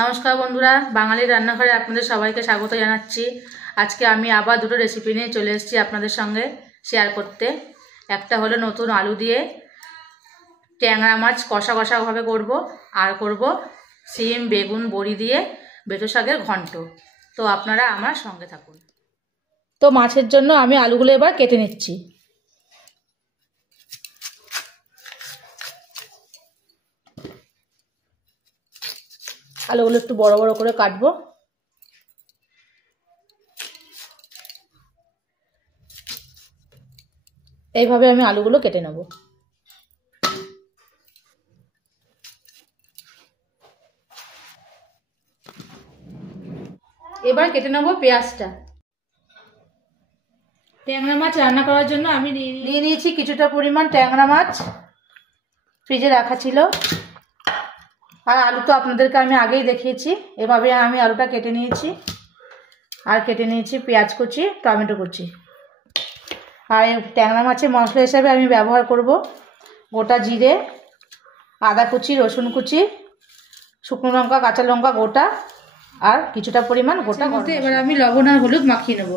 নমস্কার বন্ধুরা, বাঙালি রান্নাঘরে আপনাদের সবাইকে স্বাগত জানাচ্ছি। আজকে আমি আবার দুটো রেসিপি নিয়ে চলে এসেছি আপনাদের সঙ্গে শেয়ার করতে। একটা হলো নতুন আলু দিয়ে ট্যাংরা মাছ কষা কষাভাবে করব, আর করব সিম বেগুন বড়ি দিয়ে বেটো শাকের ঘন্ট। তো আপনারা আমার সঙ্গে থাকুন। তো মাছের জন্য আমি আলুগুলো এবার কেটে নিচ্ছি। আলুগুলো একটু বড় বড় করে কাটবো। এইভাবে আমি আলুগুলো কেটে নেব। এবার কেটে নেব পেঁয়াজটা। ট্যাংরা মাছ রান্না করার জন্য আমি নিয়ে নিয়েছি কিছুটা পরিমাণ ট্যাংরা মাছ, ফ্রিজে রাখা ছিল। আর আলু তো আপনাদেরকে আমি আগেই দেখিয়েছি। এভাবে আমি আলুটা কেটে নিয়েছি, আর কেটে নিয়েছি পেঁয়াজ কুচি, টমেটো কুচি। আর ট্যাংরা মাছের মশলা হিসাবে আমি ব্যবহার করব গোটা জিরে, আদা কুচি, রসুন কুচি, শুকনো লঙ্কা, কাঁচা লঙ্কা গোটা, আর কিছুটা পরিমাণ গোটা গরম মশলা। এবার আমি লবণ আর হলুদ মাখিয়ে নেব।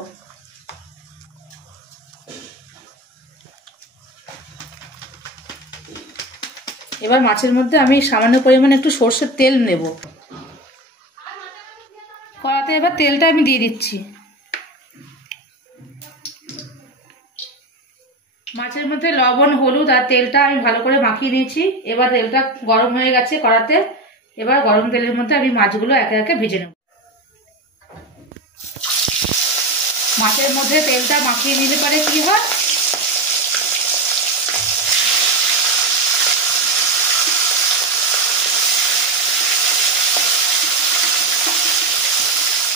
এবার মাছের মধ্যে আমি সামান্য পরিমাণে একটু সরষের তেল নেব। কড়াতে এবার তেলটা আমি দিয়ে দিচ্ছি। মাছের মধ্যে লবণ হলুদ আর তেলটা আমি ভালো করে মাখিয়ে নিয়েছি। এবার তেলটা গরম হয়ে গেছে কড়াতে। এবার গরম তেলের মধ্যে আমি মাছগুলো একে একে ভেজে নেব। মাছের মধ্যে তেলটা মাখিয়ে নিলে পরে কি হয়,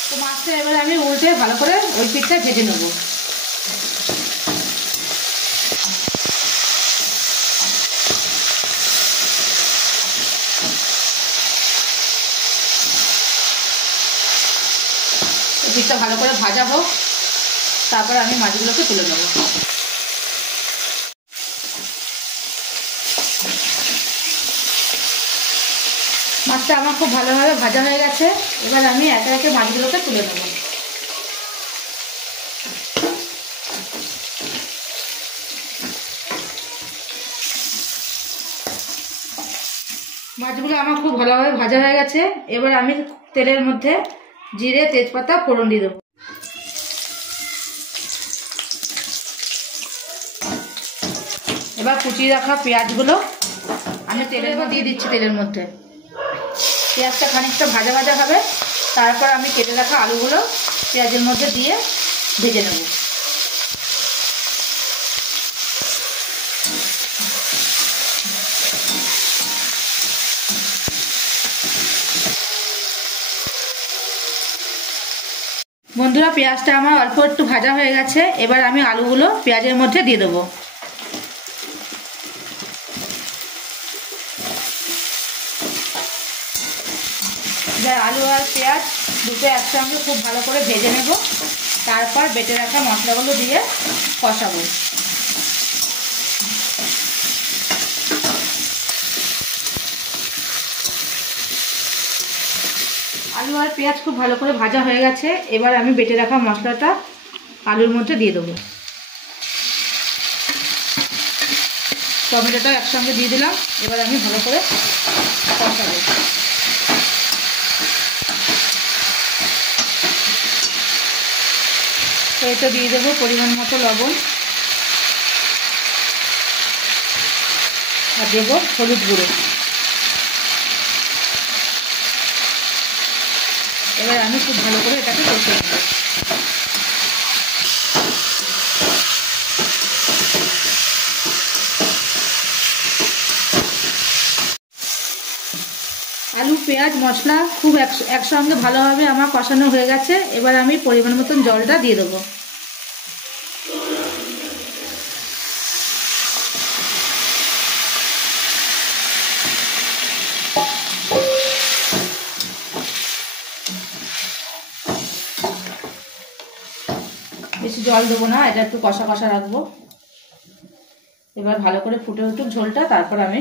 তো মাছটা এবার আমি উল্টে ভালো করে ওই পিঠটা ভেজে নেব। পিঠটা ভালো করে ভাজা হোক, তারপর আমি মাছগুলোকে তুলে নেব। মাছটা আমার খুব ভালোভাবে ভাজা হয়ে গেছে। এবার আমি একে একে মাছগুলোকে তুলে নেব। মাছগুলো আমার খুব ভালোভাবে ভাজা হয়ে গেছে। এবার আমি তেলের মধ্যে জিরে তেজপাতা ফোড়ন দিয়ে দেবো। এবার কুচিয়ে রাখা পেঁয়াজগুলো আমি তেলের মধ্যে দিয়ে দিচ্ছি। তেলের মধ্যে পেঁয়াজটা খানিকটা ভাজা ভাজা হবে, তারপর আমি কেটে রাখা আলুগুলো পেঁয়াজের মধ্যে দিয়ে ভেজে নেব। বন্ধুরা, পেঁয়াজটা আমার অল্প একটু ভাজা হয়ে গেছে। এবার আমি আলুগুলো পেঁয়াজের মধ্যে দিয়ে দেবো। আলু আর পেঁয়াজ দুটো একসঙ্গে খুব ভালো করে ভেজে নেব, তারপর বেটে রাখা মশলাগুলো দিয়ে কষাবো। আলু আর পেঁয়াজ খুব ভালো করে ভাজা হয়ে গেছে। এবার আমি বেটে রাখা মশলাটা আলুর মধ্যে দিয়ে দেবো। টমেটোটা একসঙ্গে দিয়ে দিলাম। এবার আমি ভালো করে কষাবো। এটা দিয়ে দেবো পরিমাণ মতো লবণ, আর দেবো হলুদ গুঁড়ো। এবার আমি খুব ভালো করে এটাকে কষে নেব। আলু পেঁয়াজ মশলা খুব একসঙ্গে ভালোভাবে আমার কষানো হয়ে গেছে। এবার আমি পরিমাণ মতন জলটা দিয়ে দেবো। বেশি জল দেবো না, এটা একটু কষা কষা রাখবো। এবার ভালো করে ফুটে উঠুক ঝোলটা, তারপর আমি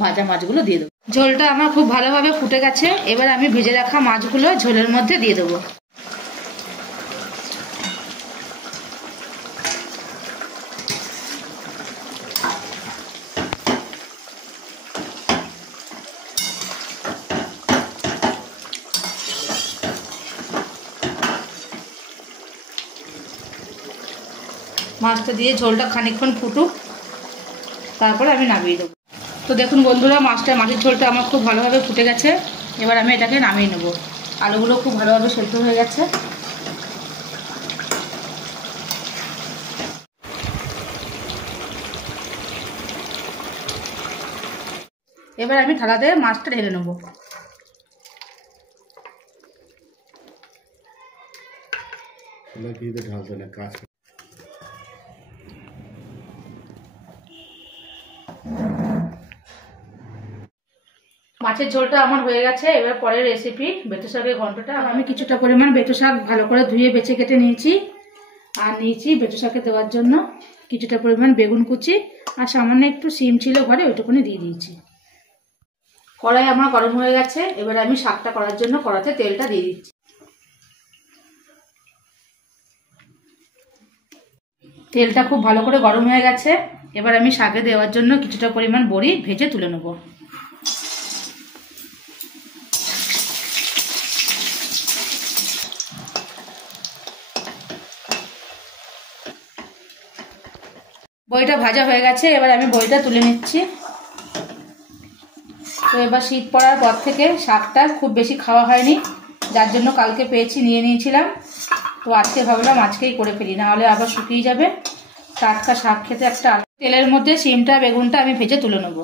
ভাজা মাছগুলো দিয়ে দেবো। ঝোলটা আমার খুব ভালোভাবে ফুটে গেছে। এবার আমি ভেজে রাখা মাছগুলো ঝোলের মধ্যে দিয়ে দেবো। মাছটা দিয়ে ঝোলটা খানিকক্ষণ ফুটুক, তারপরে আমি নামিয়ে দেবো। তো দেখুন বন্ধুরা, মাছের ঝোলটা আমার খুব ভালোভাবে ফুটে গেছে। এবার আমি এটাকে নামিয়ে নেব। আলুগুলো খুব ভালোভাবে সেদ্ধ হয়ে গেছে। এবার আমি থালাতে মাছটা ঢেলে নেব। মাছের ঝোলটা আমার হয়ে গেছে। এবার পরের রেসিপি বেতো শাকের ঘন্টটা। আমি কিছুটা পরিমাণ বেতো শাক ভালো করে ধুয়ে বেছে কেটে নিয়েছি। আর নিয়েছি বেতো শাকে দেওয়ার জন্য কিছুটা পরিমাণ বেগুন কুচি, আর সামান্য একটু সিম ছিল ঘরে, ওইটুকুনি দিয়ে দিয়েছি। কড়াই আমার গরম হয়ে গেছে। এবার আমি শাকটা করার জন্য কড়াতে তেলটা দিয়ে দিচ্ছি। তেলটা খুব ভালো করে গরম হয়ে গেছে। এবার আমি শাকে দেওয়ার জন্য কিছুটা পরিমাণ বড়ি ভেজে তুলে নেব। বড়িটা ভাজা হয়ে গেছে। এবার আমি বড়িটা তুলে নিচ্ছি। তো এবার শীত পড়ার পর থেকে শাকটা খুব বেশি খাওয়া হয়নি, যার জন্য কালকে পেয়েছি নিয়ে নিয়েছিলাম। তো আজকে ভাবলাম আজকেই করে ফেলি, নাহলে আবার শুকিয়ে যাবে। টাটকা শাক খেতে একটা। তেলের মধ্যে সিমটা বেগুনটা আমি ভেজে তুলে নেব।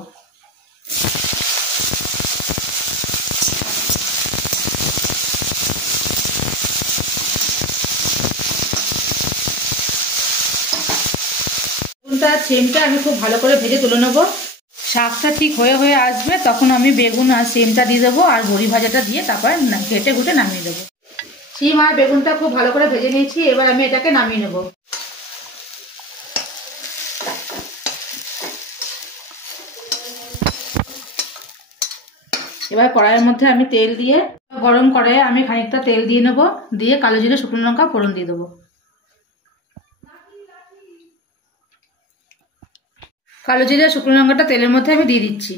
বেগুনটা সিমটা আমি খুব ভালো করে ভেজে তুলে নেব। শাকটা ঠিক হয়ে হয়ে আসবে, তখন আমি বেগুন আর সিমটা দিয়ে দেবো, আর বড়ি ভাজাটা দিয়ে তারপর ঘেটে ঘুটে নামিয়ে দেবো। সিম আর বেগুনটা খুব ভালো করে ভেজে নিয়েছি। এবার আমি এটাকে নামিয়ে নেব। এবার কড়াইয়ের মধ্যে আমি তেল দিয়ে, গরম কড়াইয়ে আমি খানিকটা তেল দিয়ে নেব। দিয়ে কালো জিরে শুকনো লঙ্কা ফোড়ন দিয়ে দেবো। কালো জিরে শুকনো লঙ্কাটা তেলের মধ্যে আমি দিয়ে দিচ্ছি।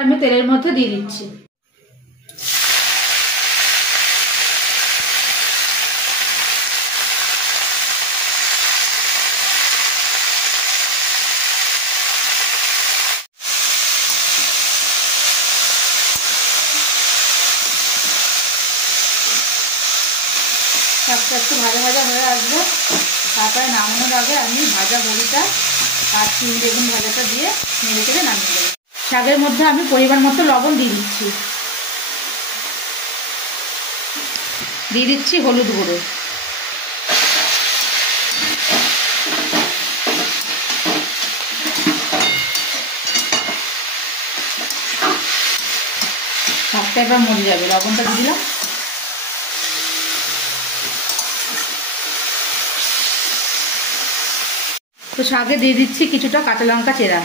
আমি তেলের মধ্যে দিয়ে দিচ্ছি। শাকটা একটু ভাজা ভাজা হয়ে আসবে, তারপরে নামানোর আগে আমি ভাজা বড়িটা আর সিম বেগুন ভাজাটা দিয়ে নেড়ে চেড়ে নামিয়ে দেবো। শাকের মধ্যে আমি পরিমাণ মতো লবণ দিয়ে দিচ্ছি। দিয়ে দিচ্ছি হলুদ গুঁড়ো। শাকটা এবার মরে যাবে, লবণটা দিয়ে দিলাম। তো শাকে দিয়ে দিচ্ছি কিছুটা কাঁচা লঙ্কা চেরা।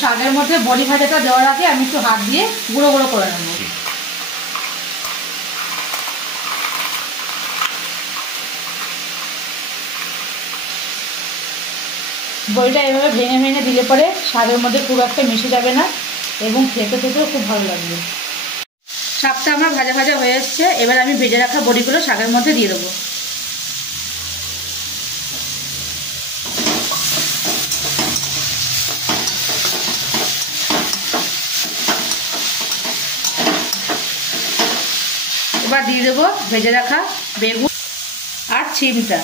শাকের মধ্যে বড়ি ভাজাটা দেওয়ার আগে আমি একটু হাত দিয়ে গুঁড়ো গুঁড়ো করে নেব। বড়িটা এভাবে ভেঙে ভেঙে দিলে পরে শাকের মধ্যে খুব একটা মিশে যাবে না, এবং খেতে খেতেও খুব ভালো লাগবে। শাকটা আমার ভাজা ভাজা হয়ে এসছে। এবার আমি ভেজে রাখা বড়িগুলো শাকের মধ্যে দিয়ে দেবো। এবার দিয়ে দেবো ভেজে রাখা বেগুন আর সিমটা।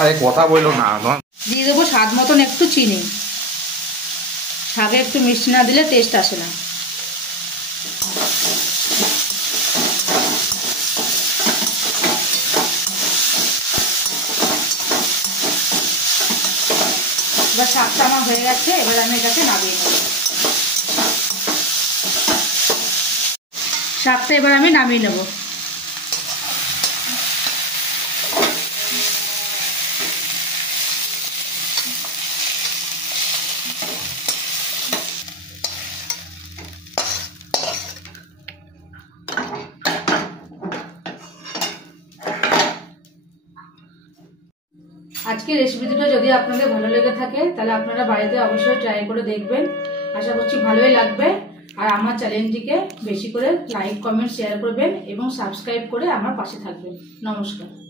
আরে কথা বললো না। দিয়ে দেবো স্বাদ মতন একটু চিনি। শাকে একটু মিষ্টি না দিলে টেস্ট আসে না। এবার শাকটা আমার হয়ে গেছে, এবার আমি এটাকে নামিয়ে নেব। শাকটা এবার আমি নামিয়ে নেব। আজকের রেসিপি দুটো যদি আপনাদের ভালো লেগে থাকে তাহলে আপনারা বাড়িতে অবশ্যই ট্রাই করে দেখবেন। আশা করছি ভালোই লাগবে। আর আমার চ্যানেলটিকে বেশি করে লাইক, কমেন্ট, শেয়ার করবেন এবং সাবস্ক্রাইব করে আমার পাশে থাকবেন। নমস্কার।